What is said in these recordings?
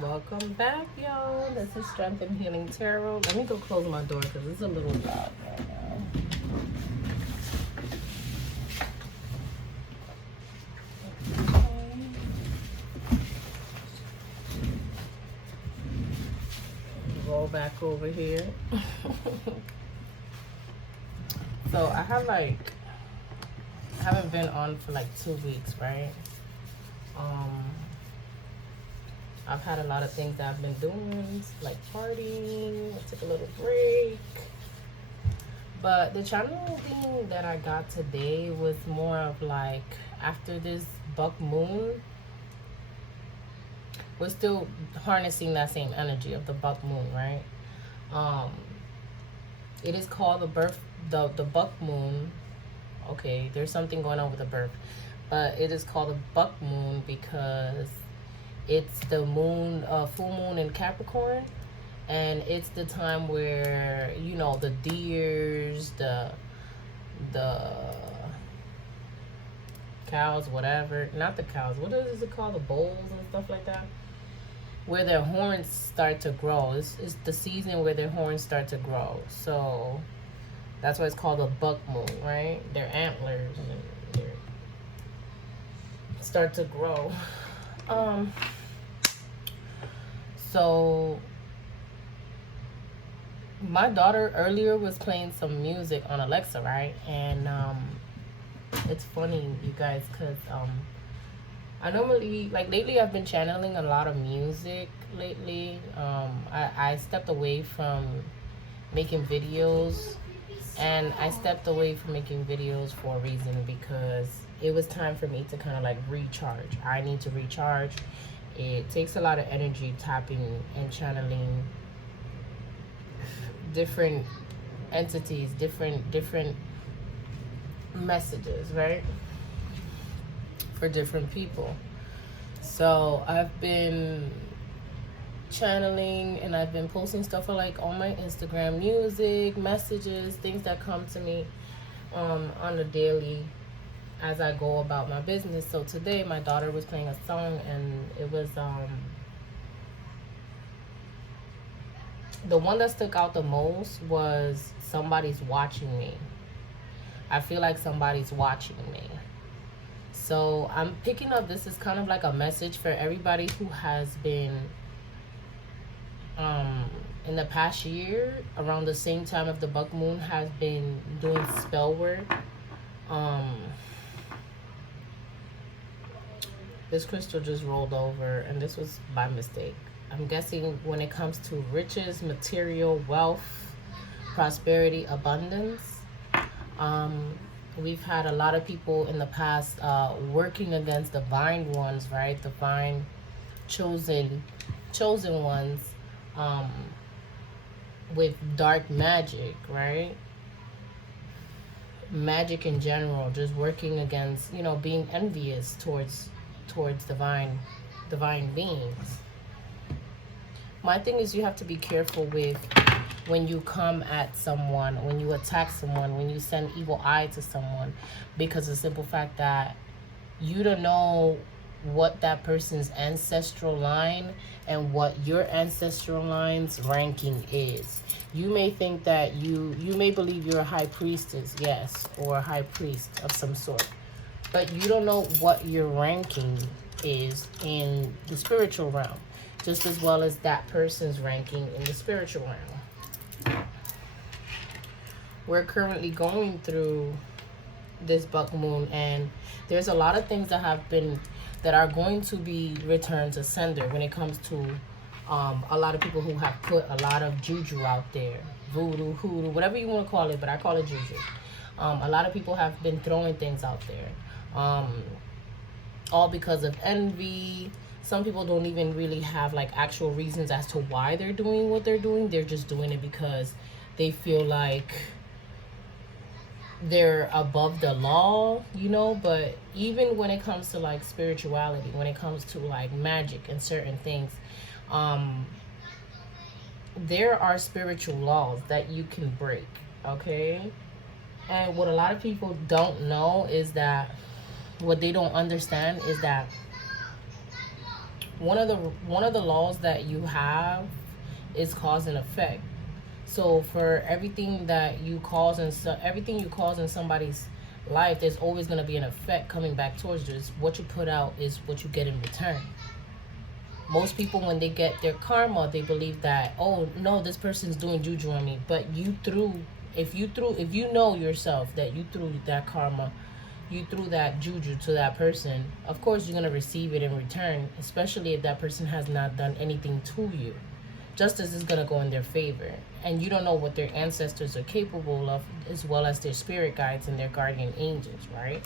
Welcome back, y'all. This is Strength and Healing Tarot. Let me go close my door because it's a little loud right now. Roll back over here. So I haven't been on for like 2 weeks, right? I've had a lot of things that I've been doing, like partying. I took a little break. But the channel thing that I got today was more of like, after this buck moon, we're still harnessing that same energy of the buck moon, right? It is called the buck moon. Okay, there's something going on with the birth. But it is called a buck moon because it's the moon, full moon in Capricorn, and it's the time where, you know, the deers, the cows, whatever, not the cows, what is it called, the bulls and stuff like that, where their horns start to grow. It's the season where their horns start to grow. So that's why it's called a buck moon, right? Their antlers and start to grow. So my daughter earlier was playing some music on Alexa, right? And it's funny, you guys, because I normally, like lately I've been channeling a lot of music lately. I stepped away from making videos, and I stepped away from making videos for a reason, because it was time for me to kind of like recharge. I need to recharge. It takes a lot of energy tapping and channeling different entities, different messages, right? For different people. So I've been channeling, and I've been posting stuff for like on my Instagram, music, messages, things that come to me on a daily as I go about my business. So today my daughter was playing a song, and it was the one that stuck out the most was "Somebody's Watching Me." I feel like somebody's watching me. So I'm picking up, this is kind of like a message for everybody who has been in the past year, around the same time of the buck moon, has been doing spell work. This crystal just rolled over, and this was by mistake. I'm guessing when it comes to riches, material, wealth, prosperity, abundance, we've had a lot of people in the past working against divine ones, right? Divine chosen ones, with dark magic, right? Magic in general, just working against, you know, being envious towards divine beings. My thing is, you have to be careful with when you come at someone, when you attack someone, when you send evil eye to someone, because the simple fact that you don't know what that person's ancestral line and what your ancestral line's ranking is. You may think that you may believe you're a high priestess, yes, or a high priest of some sort, but you don't know what your ranking is in the spiritual realm, just as well as that person's ranking in the spiritual realm. We're currently going through this buck moon, and there's a lot of things that are going to be returned to sender when it comes to a lot of people who have put a lot of juju out there, voodoo, hoodoo, whatever you want to call it, but I call it juju. A lot of people have been throwing things out there, all because of envy. Some people don't even really have like actual reasons as to why they're doing what they're doing. They're just doing it because they feel like they're above the law, you know. But even when it comes to like spirituality, when it comes to like magic and certain things, there are spiritual laws that you can break, okay? And what a lot of people don't know is that, what they don't understand is that one of the laws that you have is cause and effect. So for everything that you cause and everything you cause in somebody's life, there's always going to be an effect coming back towards you. It's what you put out is what you get in return. Most people, when they get their karma, they believe that, oh no, this person's doing juju on me. But if you know yourself that you threw that karma, you threw that juju to that person, of course you're going to receive it in return, especially if that person has not done anything to you. Justice is going to go in their favor. And you don't know what their ancestors are capable of, as well as their spirit guides and their guardian angels, right?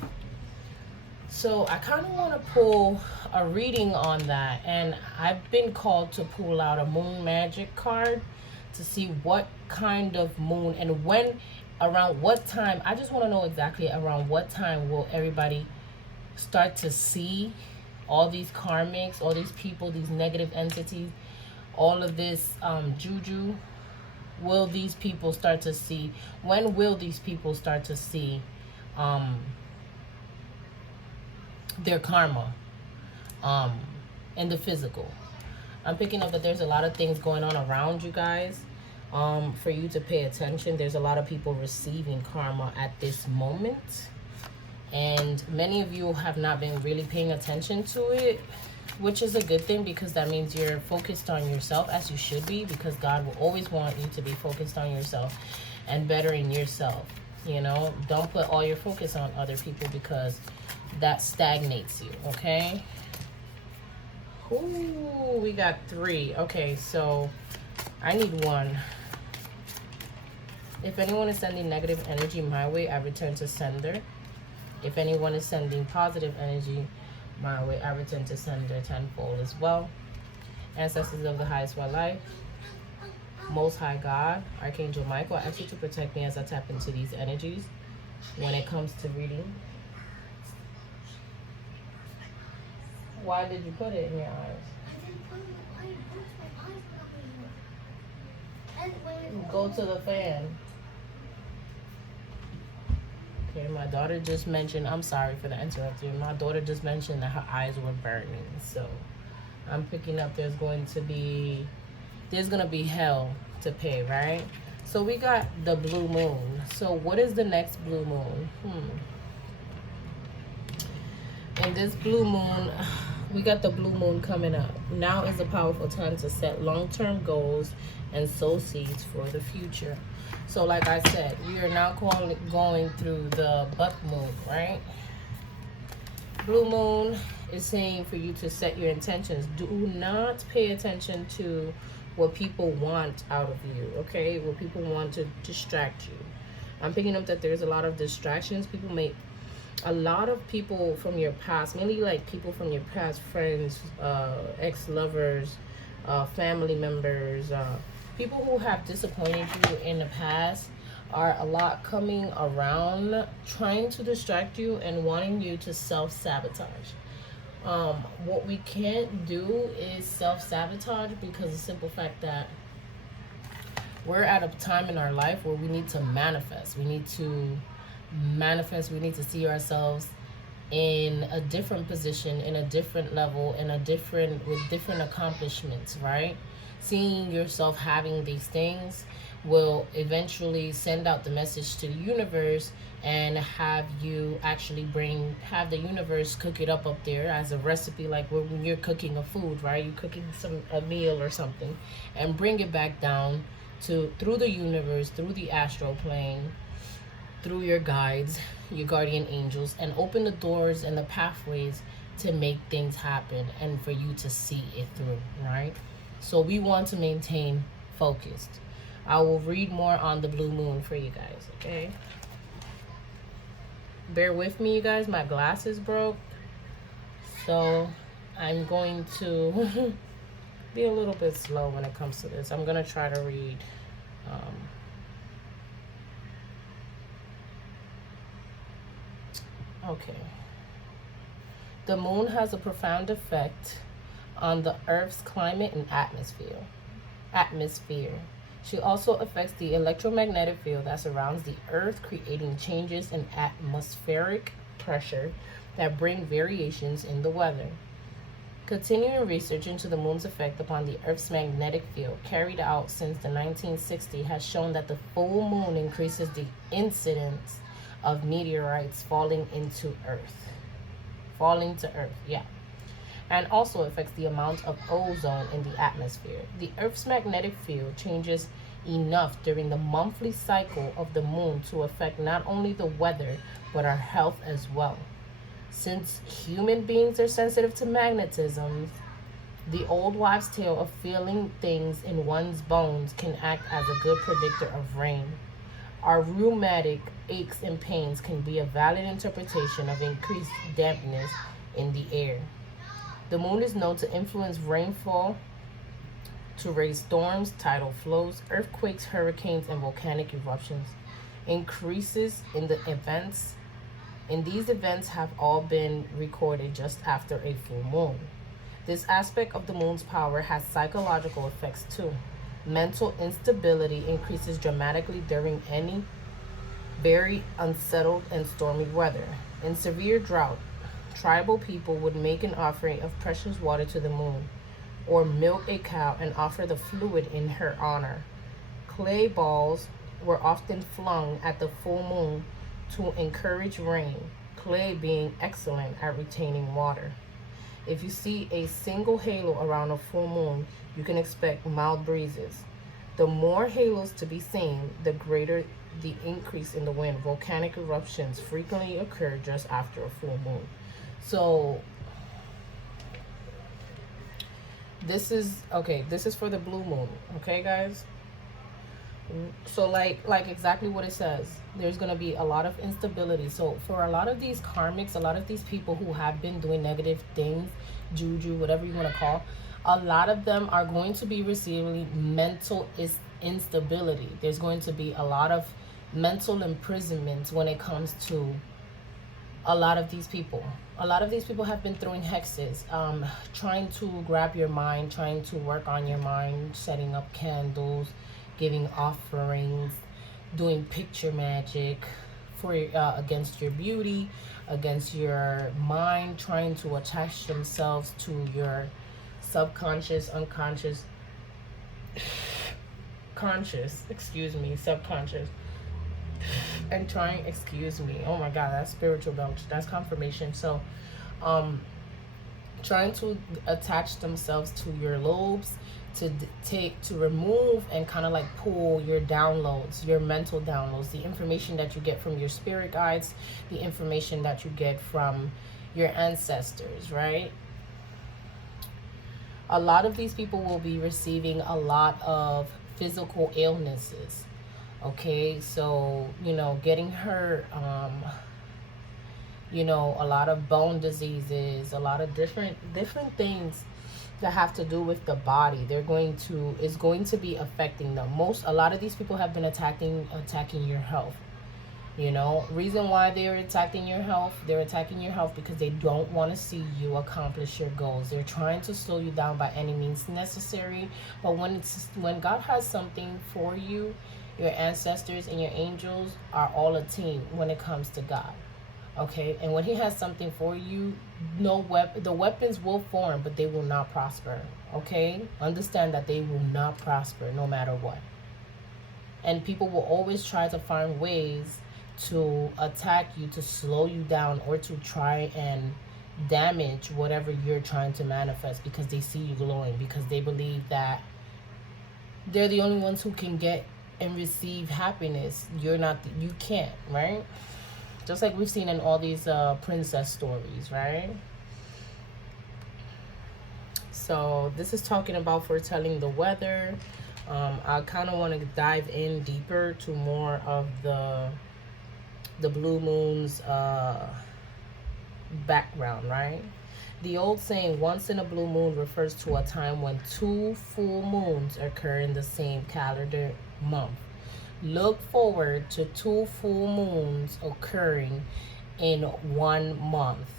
So I kind of want to pull a reading on that. And I've been called to pull out a moon magic card to see what kind of moon and when, around what time. I just want to know exactly around what time will everybody start to see all these karmics, all these people, these negative entities, all of this juju. Will these people start to see, when will these people start to see their karma in the physical? I'm picking up that there's a lot of things going on around you guys for you to pay attention. There's a lot of people receiving karma at this moment, and many of you have not been really paying attention to it, which is a good thing, because that means you're focused on yourself, as you should be, because God will always want you to be focused on yourself and bettering yourself. You know, don't put all your focus on other people, because that stagnates you, okay? Ooh, we got 3. Okay, so I need 1. If anyone is sending negative energy my way, I return to sender. If anyone is sending positive energy my way, I return to sender tenfold as well. Ancestors of the highest one life, Most High God, Archangel Michael, I ask you to protect me as I tap into these energies when it comes to reading. Why did you put it in your eyes? Go to the fan. Okay, my daughter just mentioned, I'm sorry for the interruption. My daughter just mentioned that her eyes were burning. So I'm picking up there's going to be hell to pay, right? So we got the blue moon. So what is the next blue moon? And this blue moon, we got the blue moon coming up. Now is a powerful time to set long-term goals and sow seeds for the future. So like I said, we are now going through the buck moon, right? Blue moon is saying for you to set your intentions. Do not pay attention to what people want out of you, okay? What people want to distract you. I'm picking up that there's a lot of distractions. A lot of people from your past, mainly like people from your past, friends, ex-lovers, family members, people who have disappointed you in the past, are a lot coming around trying to distract you and wanting you to self-sabotage. What we can't do is self-sabotage, because of the simple fact that we're at a time in our life where we need to manifest. We need to manifest. We need to see ourselves in a different position, in a different level, with different accomplishments, right? Seeing yourself having these things will eventually send out the message to the universe and have you actually have the universe cook it up there as a recipe, like when you're cooking a food, right? You're cooking a meal or something, and bring it back down through the universe, through the astral plane, through your guides, your guardian angels, and open the doors and the pathways to make things happen and for you to see it through, right? So we want to maintain focused. I will read more on the blue moon for you guys, okay? Bear with me, you guys. My glasses broke. So I'm going to be a little bit slow when it comes to this. I'm going to try to read. Okay. The moon has a profound effect on the Earth's climate and atmosphere. She also affects the electromagnetic field that surrounds the Earth, creating changes in atmospheric pressure that bring variations in the weather. Continuing research into the moon's effect upon the Earth's magnetic field, carried out since the 1960s, has shown that the full moon increases the incidence of meteorites falling to Earth, yeah, and also affects the amount of ozone in the atmosphere. The Earth's magnetic field changes enough during the monthly cycle of the moon to affect not only the weather but our health as well. Since human beings are sensitive to magnetism, the old wives' tale of feeling things in one's bones can act as a good predictor of rain. Our rheumatic aches and pains can be a valid interpretation of increased dampness in the air. The moon is known to influence rainfall, to raise storms, tidal flows, earthquakes, hurricanes, and volcanic eruptions. Increases in the events in these events have all been recorded just after a full moon. This aspect of the moon's power has psychological effects too. Mental instability increases dramatically during any very unsettled and stormy weather. In severe drought, tribal people would make an offering of precious water to the moon, or milk a cow and offer the fluid in her honor. Clay balls were often flung at the full moon to encourage rain, clay being excellent at retaining water. If you see a single halo around a full moon, you can expect mild breezes. The more halos to be seen, the greater the increase in the wind. Volcanic eruptions frequently occur just after a full moon. So this is for the blue moon, okay guys? So like exactly what it says, there's going to be a lot of instability. So for a lot of these karmics, a lot of these people who have been doing negative things, juju, whatever you want to call, a lot of them are going to be receiving mental instability. There's going to be a lot of mental imprisonment when it comes to a lot of these people. A lot of these people have been throwing hexes, trying to grab your mind, trying to work on your mind, setting up candles, giving offerings, doing picture magic for against your beauty, against your mind, trying to attach themselves to your subconscious, unconscious, subconscious, and trying, oh my god, that's spiritual belch, that's confirmation. So trying to attach themselves to your lobes, to remove and kind of like pull your downloads, your mental downloads, the information that you get from your spirit guides, the information that you get from your ancestors, right? A lot of these people will be receiving a lot of physical illnesses, okay? So, getting hurt, a lot of bone diseases, a lot of different things that have to do with the body. It's going to be affecting them. A lot of these people have been attacking your health. Reason why they're attacking your health because they don't want to see you accomplish your goals. They're trying to slow you down by any means necessary. But when God has something for you, your ancestors and your angels are all a team when it comes to God. Okay, and when he has something for you, the weapons will form, but they will not prosper. Okay, understand that they will not prosper no matter what. And people will always try to find ways to attack you, to slow you down, or to try and damage whatever you're trying to manifest, because they see you glowing, because they believe that they're the only ones who can get and receive happiness. You can't, right? Just like we've seen in all these princess stories, right? So this is talking about foretelling the weather. I kind of want to dive in deeper to more of the blue moon's background, right? The old saying, once in a blue moon, refers to a time when 2 full moons occur in the same calendar month. Look forward to 2 full moons occurring in 1 month.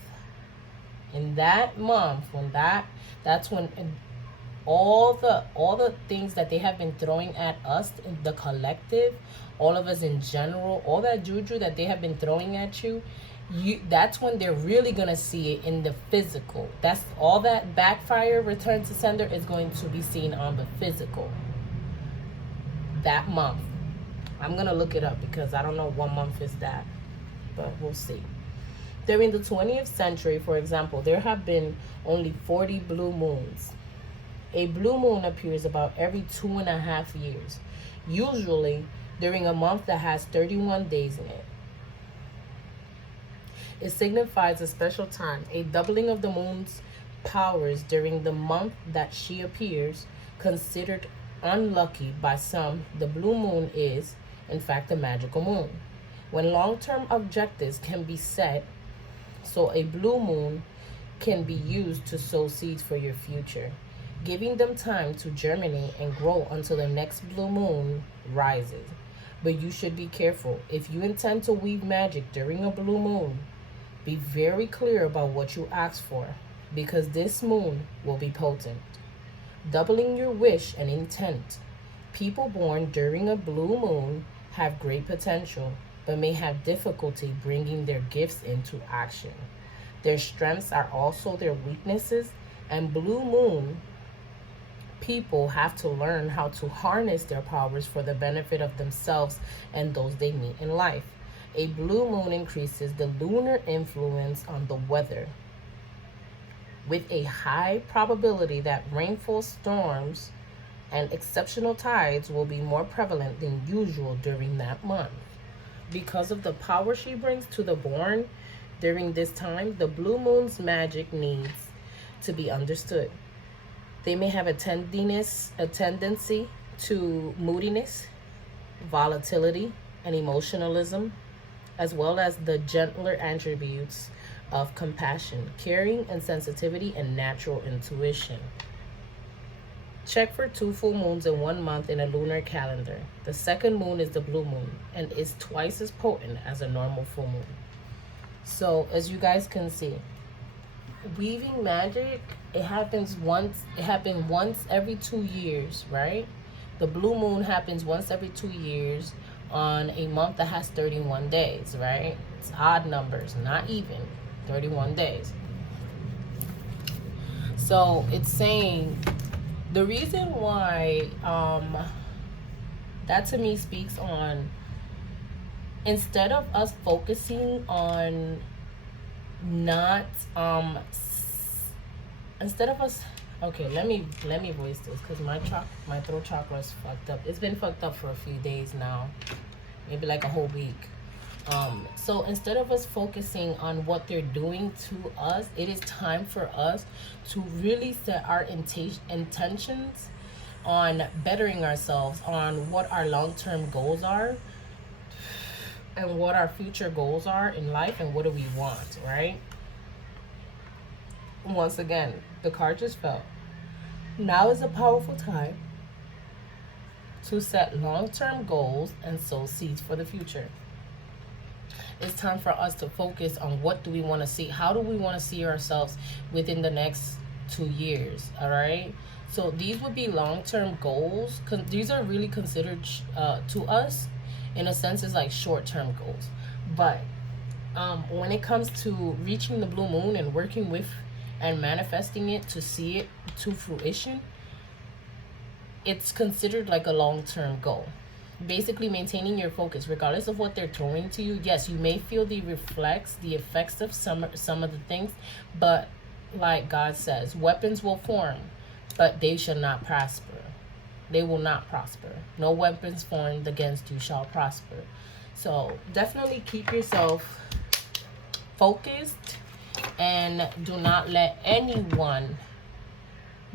In that month, that's when all the things that they have been throwing at us, in the collective, all of us in general, all that juju that they have been throwing at you, that's when they're really going to see it in the physical. That's all that backfire, return to sender, is going to be seen on the physical that month. I'm going to look it up because I don't know what month is that, but we'll see. During the 20th century, for example, there have been only 40 blue moons. A blue moon appears about every 2.5 years, usually during a month that has 31 days in it. It signifies a special time, a doubling of the moon's powers during the month that she appears. Considered unlucky by some, the blue moon is, in fact, a magical moon. When long-term objectives can be set, so a blue moon can be used to sow seeds for your future, giving them time to germinate and grow until the next blue moon rises. But you should be careful. If you intend to weave magic during a blue moon, be very clear about what you ask for, because this moon will be potent, doubling your wish and intent. People born during a blue moon have great potential, but may have difficulty bringing their gifts into action. Their strengths are also their weaknesses, and blue moon people have to learn how to harness their powers for the benefit of themselves and those they meet in life. A blue moon increases the lunar influence on the weather, with a high probability that rainfall, storms, and exceptional tides will be more prevalent than usual during that month. Because of the power she brings to the born during this time, the blue moon's magic needs to be understood. They may have a tendency to moodiness, volatility, and emotionalism, as well as the gentler attributes of compassion, caring, and sensitivity, and natural intuition. Check for 2 full moons in 1 month in a lunar calendar. The second moon is the blue moon and is twice as potent as a normal full moon. So as you guys can see, weaving magic, it happens once every 2 years, right? The blue moon happens once every 2 years on a month that has 31 days, right? It's odd numbers, not even. 31 days. So it's saying the reason why that to me speaks on, instead of us focusing on not instead of us, okay, let me voice this, because my throat chakra is fucked up. It's been fucked up for a few days now, maybe like a whole week. So instead of us focusing on what they're doing to us, it is time for us to really set our intentions on bettering ourselves, on what our long-term goals are and what our future goals are in life, and what do we want, right? Once again, the card just fell. Now is a powerful time to set long-term goals and sow seeds for the future. It's time for us to focus on what do we want to see. How do we want to see ourselves within the next 2 years, all right? So these would be long-term goals. These are really considered to us, in a sense, as like short-term goals. But when it comes to reaching the blue moon and working with and manifesting it to see it to fruition, it's considered like a long-term goal. Basically maintaining your focus regardless of what they're throwing to you. Yes, you may feel the effects of some of the things, but like God says, weapons will form, but they shall not prosper. They will not prosper. No weapons formed against you shall prosper. So definitely keep yourself focused and do not let anyone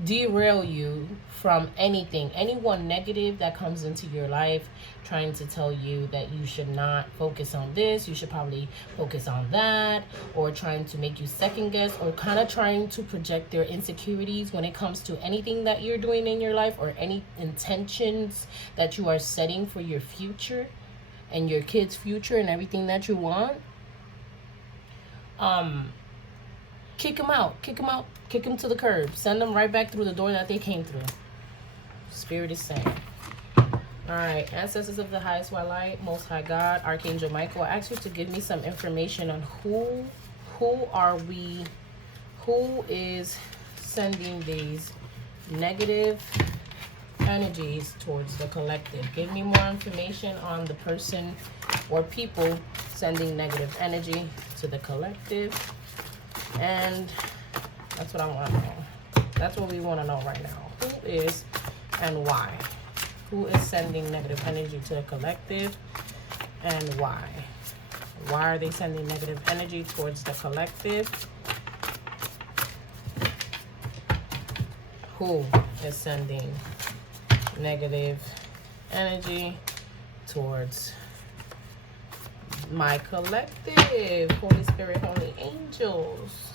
derail you from anyone negative that comes into your life trying to tell you that you should not focus on this, you should probably focus on that, or trying to make you second guess, or kind of trying to project their insecurities when it comes to anything that you're doing in your life, or any intentions that you are setting for your future and your kids' future and everything that you want. Kick them out, kick them to the curb, send them right back through the door that they came through. Spirit is saying. All right, ancestors of the highest white light, most high God, Archangel Michael, I ask you to give me some information on who is sending these negative energies towards the collective. Give me more information on the person or people sending negative energy to the collective. And that's what I want to know. That's what we want to know right now. Who is and why? Who is sending negative energy to the collective and why? Why are they sending negative energy towards the collective? Who is sending negative energy towards my collective? Holy Spirit, holy angels,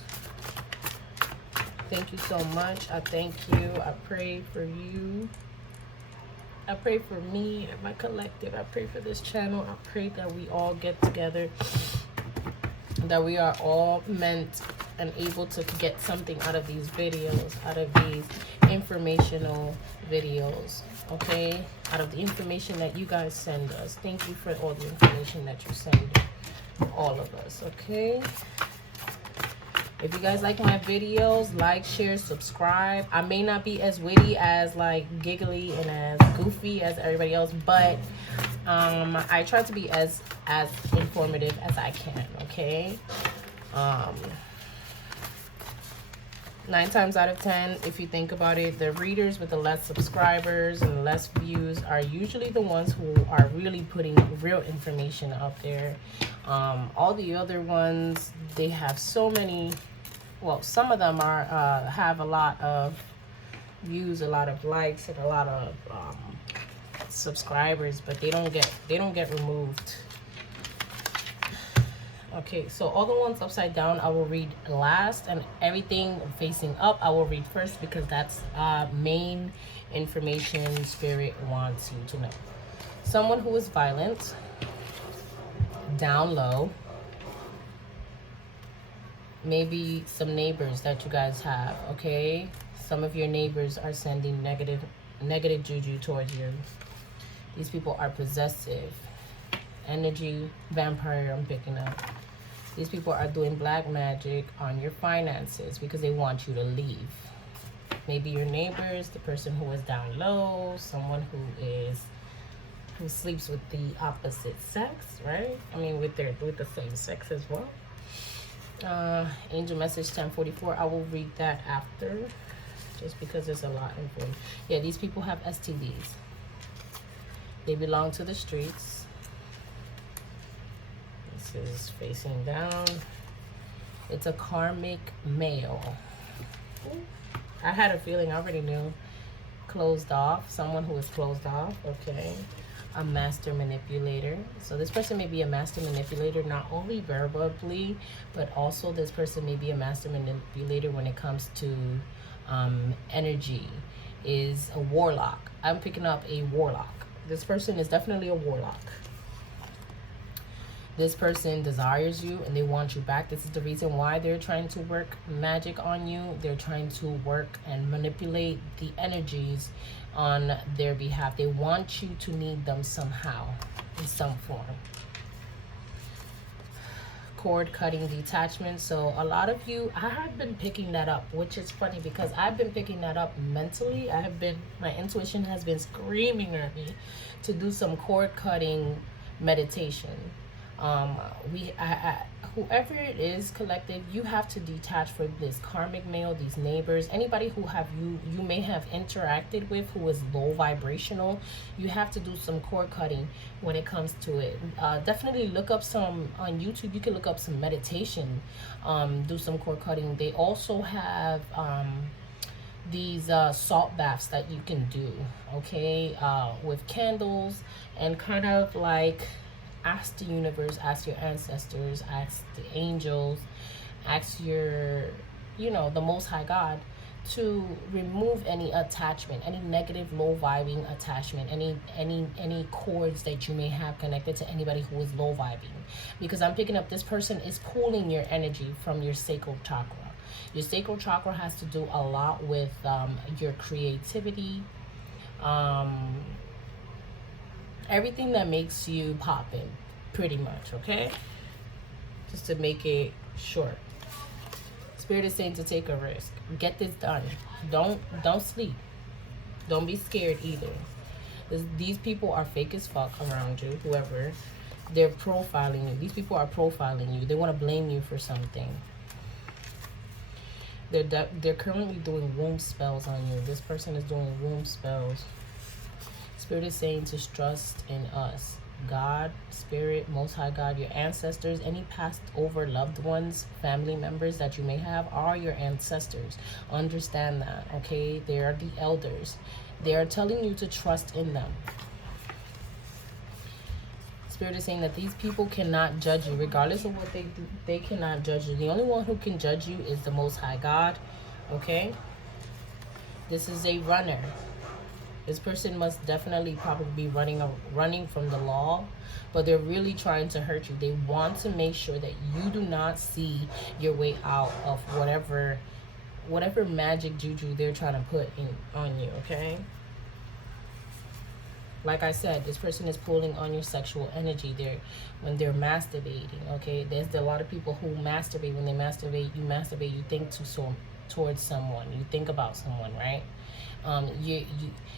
thank you so much. I thank you. I pray for you. I pray for me and my collective. I pray for this channel. I pray that we all get together, that we are all meant and able to get something out of these videos, out of these informational videos, okay? Out of the information that you guys send us. Thank you for all the information that you send all of us, okay? If you guys like my videos, like, share, subscribe. I may not be as witty, as like giggly and as goofy as everybody else, but I try to be as informative as I can, okay? 9 times out of 10, if you think about it, the readers with the less subscribers and less views are usually the ones who are really putting real information out there. All the other ones, they have so many, well, some of them are have a lot of views, a lot of likes, and a lot of subscribers, but they don't get removed. Okay, so all the ones upside down I will read last, and everything facing up I will read first, because that's main information Spirit wants you to know. Someone who is violent, down low, maybe some neighbors that you guys have, okay? Some of your neighbors are sending negative juju towards you. These people are possessive energy, vampire I'm picking up. These people are doing black magic on your finances because they want you to leave. Maybe your neighbors, the person who is down low, someone who sleeps with the opposite sex, right? I mean, with the same sex as well. Angel message 1044. I will read that after, just because there's a lot in. Yeah, these people have STDs. They belong to the streets. This is facing down. It's a karmic male. I had a feeling, I already knew. Closed off, someone who is closed off, okay. A master manipulator. So this person may be a master manipulator, not only verbally, but also this person may be a master manipulator when it comes to energy. Is a warlock. I'm picking up a warlock. This person is definitely a warlock. This person desires you and they want you back. This is the reason why they're trying to work magic on you. They're trying to work and manipulate the energies on their behalf. They want you to need them somehow, in some form. Cord cutting detachment. So a lot of you, I have been picking that up, which is funny because I've been picking that up mentally. My intuition has been screaming at me to do some cord cutting meditation. Whoever it is, collective, you have to detach from this karmic male, these neighbors, anybody who you may have interacted with who is low vibrational. You have to do some cord cutting when it comes to it. Definitely look up some on YouTube. You can look up some meditation, do some cord cutting. They also have these salt baths that you can do, okay, with candles, and kind of like ask the universe, ask your ancestors, ask the angels, ask your, the Most High God to remove any attachment, any negative, low vibing attachment, any cords that you may have connected to anybody who is low vibing. Because I'm picking up this person is pulling your energy from your sacral chakra. Your sacral chakra has to do a lot with your creativity, Everything that makes you poppin', pretty much, okay? Just to make it short. Spirit is saying to take a risk. Get this done. Don't sleep. Don't be scared either. These people are fake as fuck around you, whoever. They're profiling you. These people are profiling you. They want to blame you for something. They're currently doing womb spells on you. This person is doing womb spells. Spirit is saying to trust in us. God, Spirit, Most High God, your ancestors, any passed over loved ones, family members that you may have are your ancestors. Understand that, okay? They are the elders. They are telling you to trust in them. Spirit is saying that these people cannot judge you. Regardless of what they do, they cannot judge you. The only one who can judge you is the Most High God, okay? This is a runner. This person must definitely probably be running from the law, but they're really trying to hurt you. They want to make sure that you do not see your way out of whatever magic juju they're trying to put in on you, okay? Like I said, this person is pulling on your sexual energy when they're masturbating, okay? There's a lot of people who masturbate. When they masturbate, you think towards someone. You think about someone, right?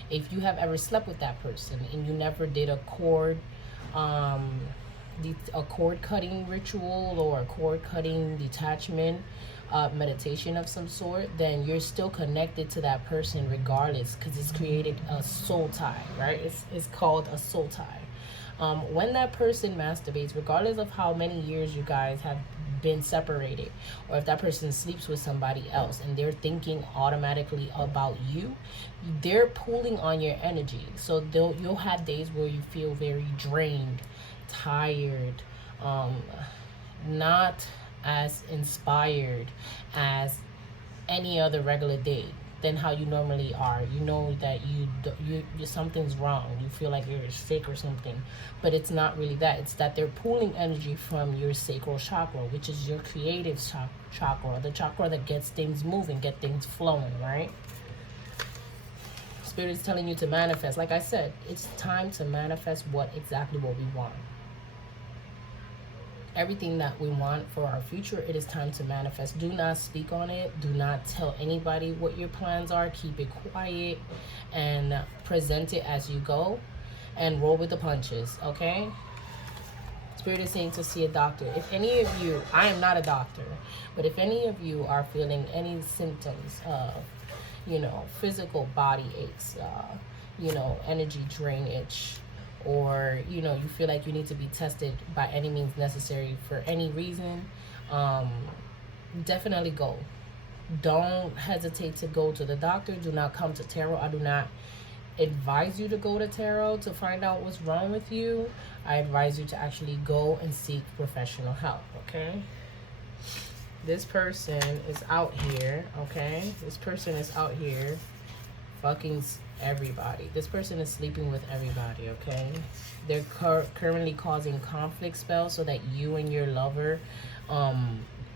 If you have ever slept with that person and you never did a cord cutting ritual or a cord cutting detachment meditation of some sort, then you're still connected to that person regardless, because it's created a soul tie, right? It's called a soul tie. When that person masturbates, regardless of how many years you guys have been separated, or if that person sleeps with somebody else and they're thinking automatically about you, they're pulling on your energy. So you'll have days where you feel very drained, tired, not as inspired as any other regular day than how you normally are. You know that you something's wrong. You feel like you're sick or something, but it's not really that. It's that they're pulling energy from your sacral chakra, which is your creative chakra, the chakra that gets things moving, get things flowing, right? Spirit is telling you to manifest. Like I said, it's time to manifest exactly what we want. Everything that we want for our future, it is time to manifest. Do not speak on it. Do not tell anybody what your plans are. Keep it quiet and present it as you go and roll with the punches, okay? Spirit is saying to see a doctor. If any of you, I am not a doctor, but if any of you are feeling any symptoms of, physical body aches, energy drainage, or you feel like you need to be tested by any means necessary for any reason, definitely go. Don't hesitate to go to the doctor. Do not come to tarot. I do not advise you to go to tarot to find out what's wrong with you. I advise you to actually go and seek professional help, okay? This person is out here, okay? This person is out here fucking everybody. This person is sleeping with everybody, okay? They're currently causing conflict spells so that you and your lover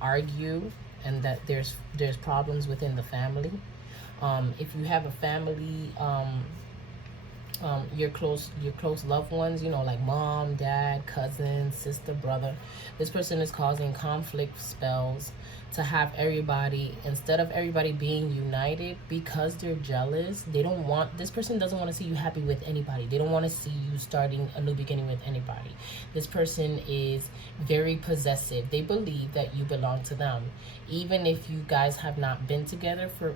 argue, and that there's problems within the family. If you have a family, your close loved ones, like mom, dad, cousin, sister, brother, this person is causing conflict spells to have everybody, instead of everybody being united, because they're jealous. This person doesn't want to see you happy with anybody. They don't want to see you starting a new beginning with anybody. This person is very possessive. They believe that you belong to them, even if you guys have not been together for,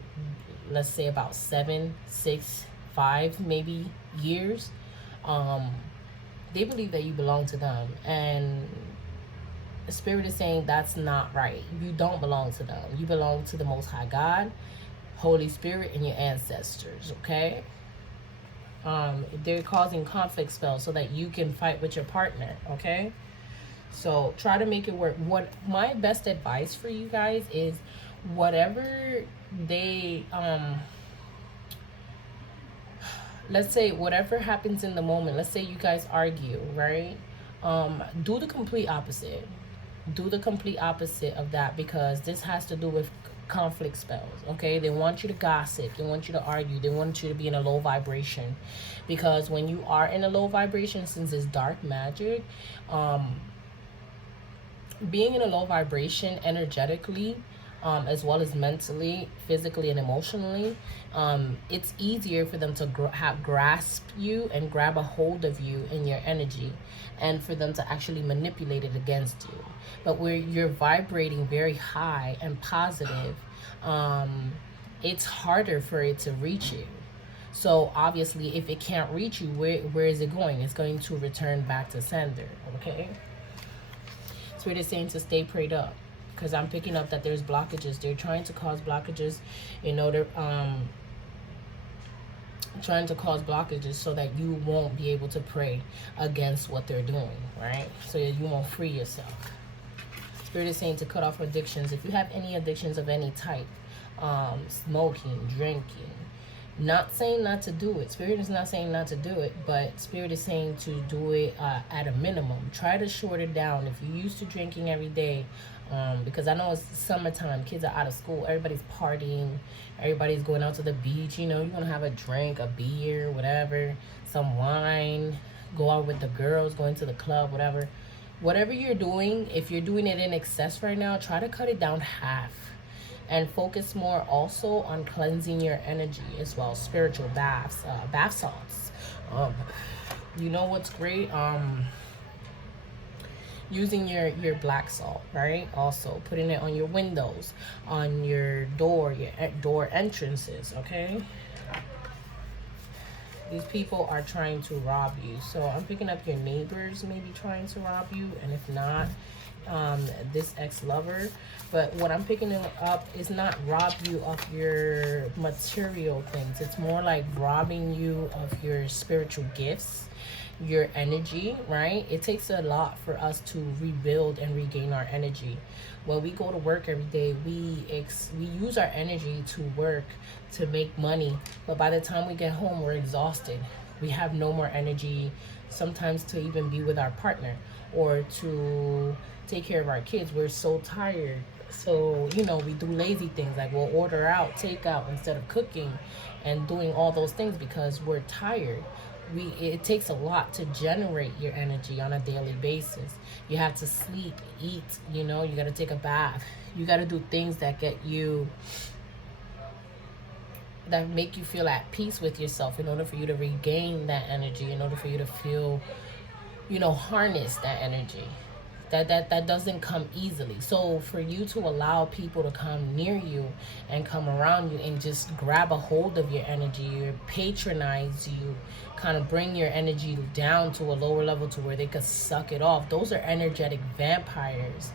let's say, about 7, 6, 5 maybe years. They believe that you belong to them, and the Spirit is saying that's not right. You don't belong to them. You belong to the Most High God, Holy Spirit, and your ancestors, okay? They're causing conflict spells so that you can fight with your partner, okay? So try to make it work. What my best advice for you guys is, whatever they let's say whatever happens in the moment, let's say you guys argue, right? Do the complete opposite. Do the complete opposite of that, because this has to do with conflict spells, okay? They want you to gossip, they want you to argue, they want you to be in a low vibration, because when you are in a low vibration, since it's dark magic, being in a low vibration energetically, as well as mentally, physically, and emotionally, it's easier for them to grasp you and grab a hold of you in your energy, and for them to actually manipulate it against you. But where you're vibrating very high and positive, it's harder for it to reach you. So obviously, if it can't reach you, where is it going? It's going to return back to sender, okay? Spirit is saying to stay prayed up, because I'm picking up that there's blockages. They're trying to cause blockages in order, trying to cause blockages so that you won't be able to pray against what they're doing, right? So you won't free yourself. Spirit is saying to cut off addictions. If you have any addictions of any type, smoking, drinking, not saying not to do it. Spirit is not saying not to do it, but Spirit is saying to do it at a minimum. Try to short it down. If you're used to drinking every day, because I know it's summertime, kids are out of school, everybody's partying, everybody's going out to the beach, you know, you want to have a drink, a beer, whatever, some wine, go out with the girls, going to the club, whatever you're doing. If you're doing it in excess right now, try to cut it down half. And focus more also on cleansing your energy as well. Spiritual baths, bath salts. You know what's great? Using your black salt, right? Also putting it on your windows, on your door entrances, okay? These people are trying to rob you. So I'm picking up your neighbors maybe trying to rob you. And if not, this ex-lover. But what I'm picking up is not rob you of your material things. It's more like robbing you of your spiritual gifts, your energy, right? It takes a lot for us to rebuild and regain our energy. When we go to work every day, we use our energy to work, to make money. But by the time we get home, we're exhausted. We have no more energy sometimes to even be with our partner or to take care of our kids. We're so tired. So, you know, we do lazy things like we'll order out, take out instead of cooking and doing all those things because we're tired. It takes a lot to generate your energy on a daily basis. You have to sleep, eat, you know, you got to take a bath. You got to do things that make you feel at peace with yourself in order for you to regain that energy, in order for you to feel, you know, harness that energy. That doesn't come easily. So for you to allow people to come near you and come around you and just grab a hold of your energy, or patronize you, kind of bring your energy down to a lower level to where they could suck it off. Those are energetic vampires.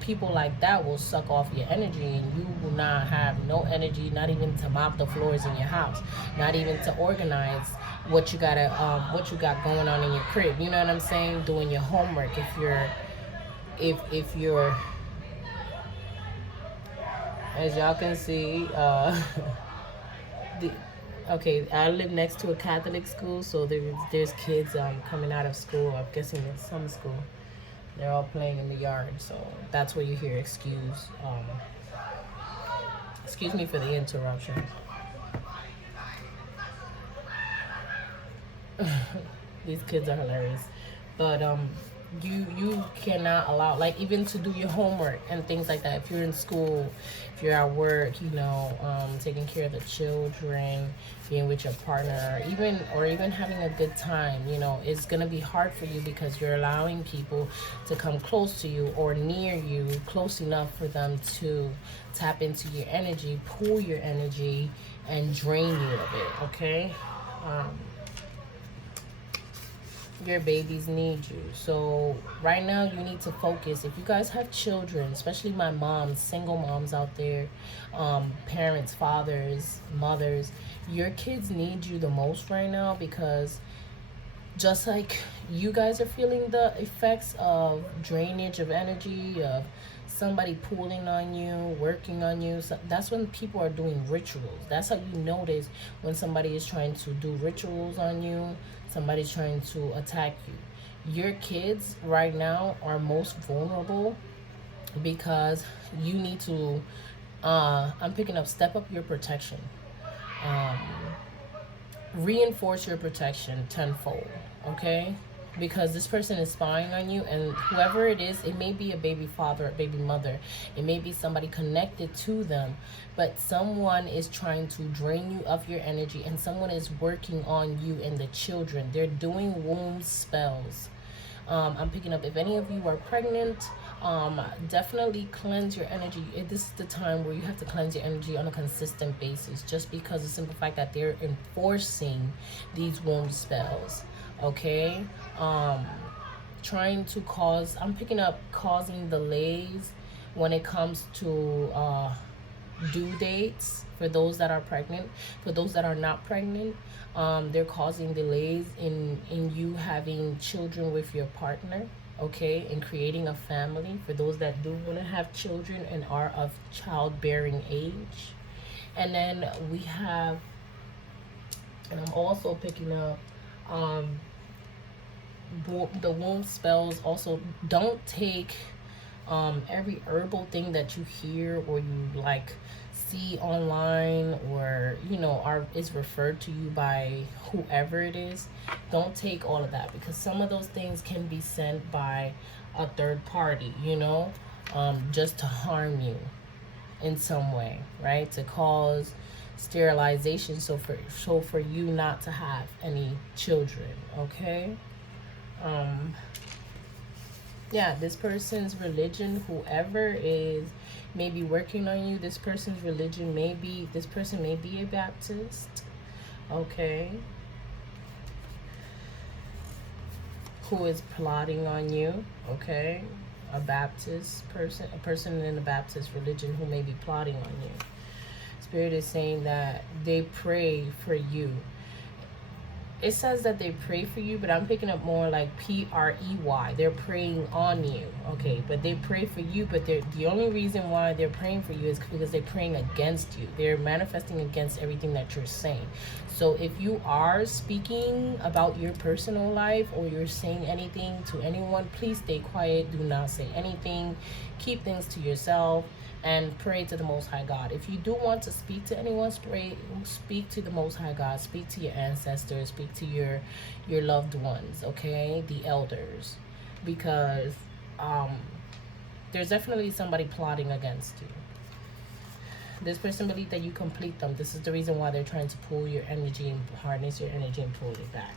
People like that will suck off your energy and you will not have no energy, not even to mop the floors in your house, not even to organize what you got going on in your crib. You know what I'm saying? Doing your homework. If you're, as y'all can see, okay, I live next to a Catholic school, so there's kids coming out of school. I'm guessing it's summer school. They're all playing in the yard, so that's what you hear. Excuse me for the interruption. These kids are hilarious, but you cannot allow, like, even to do your homework and things like that. If you're in school, if you're at work, you know, taking care of the children, being with your partner, or even having a good time, you know, it's gonna be hard for you because you're allowing people to come close to you or near you, close enough for them to tap into your energy, pull your energy, and drain you of it. Okay. Your babies need you. So right now you need to focus. If you guys have children, especially my moms, single moms out there, parents, fathers, mothers, your kids need you the most right now, because just like you guys are feeling the effects of drainage of energy, of somebody pulling on you, working on you. So that's when people are doing rituals. That's how you notice when somebody is trying to do rituals on you, somebody's trying to attack you. Your kids right now are most vulnerable because you need to I'm picking up step up your protection. Um, Reinforce your protection tenfold, okay? Because this person is spying on you, and whoever it is, it may be a baby father, a baby mother, it may be somebody connected to them, but someone is trying to drain you of your energy, and someone is working on you and the children. They're doing womb spells. I'm picking up, if any of you are pregnant, definitely cleanse your energy. This is the time where you have to cleanse your energy on a consistent basis, just because of the simple fact that they're enforcing these womb spells, okay? Trying to cause, I'm picking up causing delays when it comes to due dates for those that are pregnant. For those that are not pregnant, they're causing delays in you having children with your partner, okay, and creating a family. For those that do want to have children and are of childbearing age. And then we have, and I'm also picking up the womb spells. Also, don't take every herbal thing that you hear or you like see online, or you know is referred to you by whoever it is. Don't take all of that, because some of those things can be sent by a third party, you know, just to harm you in some way, right? To cause sterilization, so for you not to have any children, okay? Yeah, this person's religion, whoever is maybe working on you, this person's religion may be, this person may be a Baptist, okay, who is plotting on you, okay? A Baptist person, a person in the Baptist religion who may be plotting on you. Spirit is saying that they pray for you. It says that they pray for you, but I'm picking up more like P-R-E-Y. They're praying on you, okay? But they pray for you, but the only reason why they're praying for you is because they're praying against you. They're manifesting against everything that you're saying. So if you are speaking about your personal life, or you're saying anything to anyone, please stay quiet. Do not say anything. Keep things to yourself. And pray to the Most High God. If you do want to speak to anyone, speak to the Most High God. Speak to your ancestors. Speak to your loved ones, okay? The elders. Because there's definitely somebody plotting against you. This person believes that you complete them. This is the reason why they're trying to pull your energy and harness your energy and pull it back.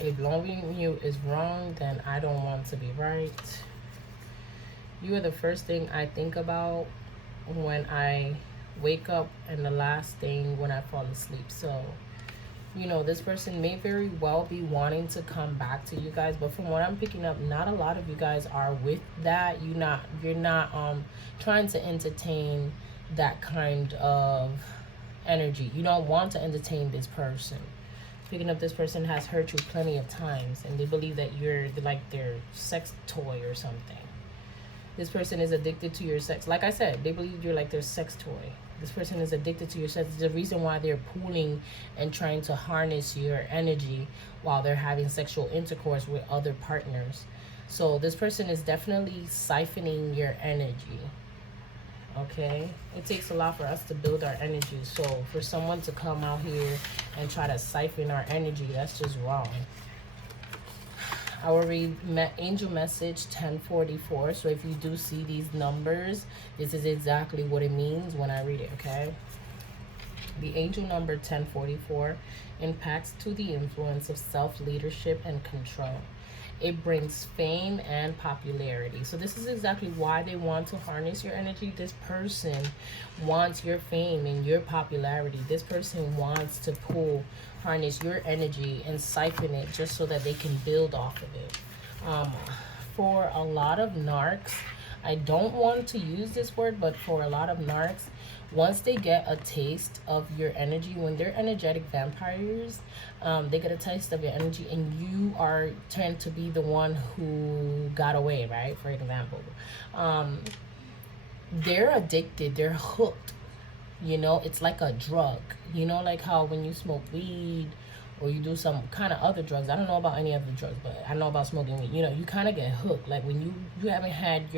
If loving you is wrong, then I don't want to be right. You are the first thing I think about when I wake up, and the last thing when I fall asleep. So, you know, this person may very well be wanting to come back to you guys, but from what I'm picking up, not a lot of you guys are with that. You're not trying to entertain that kind of energy. You don't want to entertain this person. Picking up, this person has hurt you plenty of times, and they believe that you're like their sex toy or something. This person is addicted to your sex. Like I said, they believe you're like their sex toy. This person is addicted to your sex. It's the reason why they're pulling and trying to harness your energy while they're having sexual intercourse with other partners. So this person is definitely siphoning your energy, okay? It takes a lot for us to build our energy. So for someone to come out here and try to siphon our energy, that's just wrong. I will read angel message 1044. So if you do see these numbers, this is exactly what it means when I read it, okay? The angel number 1044 impacts to the influence of self-leadership and control. It brings fame and popularity. So this is exactly why they want to harness your energy. This person wants your fame and your popularity. This person wants to harness your energy and siphon it just so that they can build off of it. For a lot of narcs, I don't want to use this word, but for a lot of narcs, once they get a taste of your energy, when they're energetic vampires, they get a taste of your energy, and you tend to be the one who got away, right? For example, they're addicted, they're hooked. You know, it's like a drug. You know, like how when you smoke weed or you do some kind of other drugs. I don't know about any other drugs, but I know about smoking weed. You know, you kind of get hooked. Like when you haven't had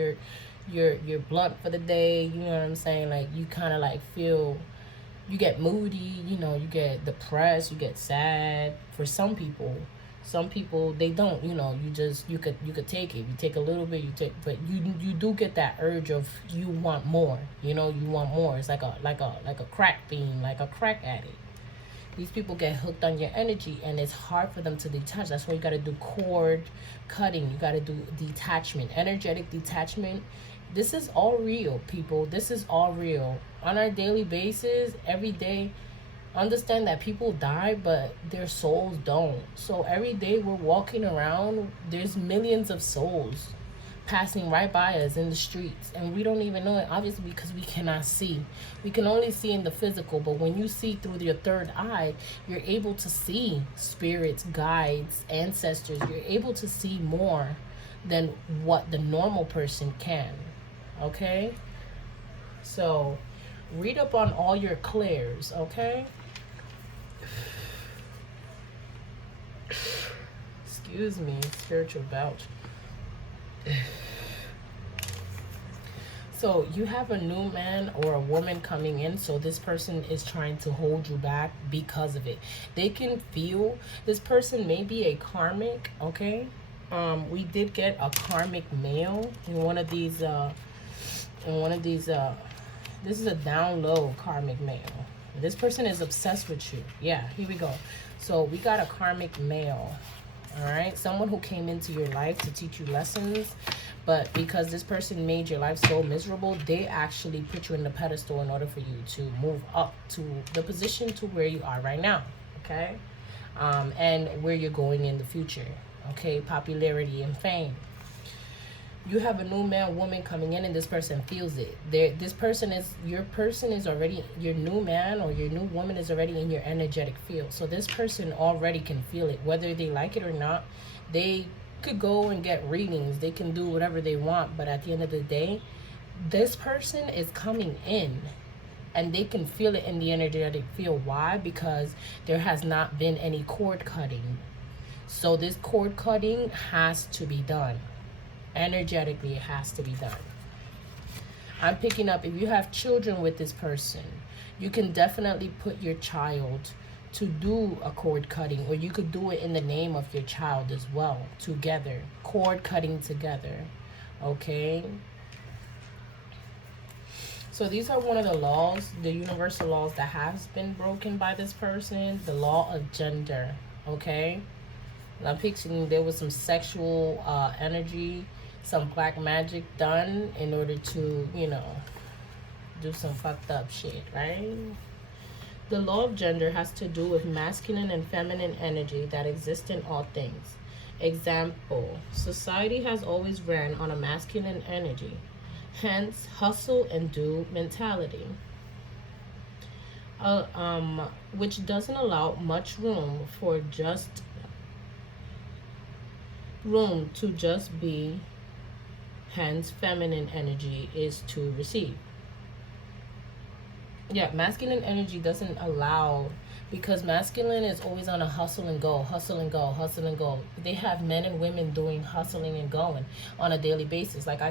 you're blunt for the day. You know what I'm saying? Like, you kind of like feel, you get moody, you know, you get depressed, you get sad. For some people they don't, you know, you could take it, you take a little bit, you take, but you do get that urge of, you want more, you know, you want more. It's like a crack fiend, like a crack addict. These people get hooked on your energy, and it's hard for them to detach. That's why you got to do cord cutting. You got to do detachment, energetic detachment. This is all real, people. This is all real. On our daily basis, every day, understand that people die, but their souls don't. So every day we're walking around, there's millions of souls passing right by us in the streets, and we don't even know it, obviously, because we cannot see. We can only see in the physical, but when you see through your third eye, you're able to see spirits, guides, ancestors. You're able to see more than what the normal person can. Okay, so read up on all your clairs. Okay, excuse me, spiritual belch. So you have a new man or a woman coming in, so this person is trying to hold you back because of it. They can feel, this person may be a karmic. Okay, we did get a karmic male in one of these this is a down low karmic male. This person is obsessed with you. Yeah, here we go. So we got a karmic male. All right, someone who came into your life to teach you lessons, but because this person made your life so miserable, they actually put you in the pedestal in order for you to move up to the position to where you are right now. Okay, and where you're going in the future. Okay, popularity and fame. You have a new man, woman coming in, and this person feels it. This person is, your person is already, your new man or your new woman is already in your energetic field. So this person already can feel it, whether they like it or not. They could go and get readings. They can do whatever they want. But at the end of the day, this person is coming in, and they can feel it in the energetic field. Why? Because there has not been any cord cutting. So this cord cutting has to be done. Energetically, it has to be done. I'm picking up, if you have children with this person, you can definitely put your child to do a cord cutting, or you could do it in the name of your child as well, together, cord cutting together. Okay, so these are one of the laws, the universal laws that has been broken by this person, the law of gender. Okay, and I'm picturing there was some sexual energy, some black magic done in order to, you know, do some fucked up shit, right? The law of gender has to do with masculine and feminine energy that exist in all things. Example, society has always ran on a masculine energy, hence hustle and do mentality, which doesn't allow much room to just be. Hence, feminine energy is to receive. Yeah, masculine energy doesn't allow, because masculine is always on a hustle and go, hustle and go, hustle and go. They have men and women doing hustling and going on a daily basis. Like I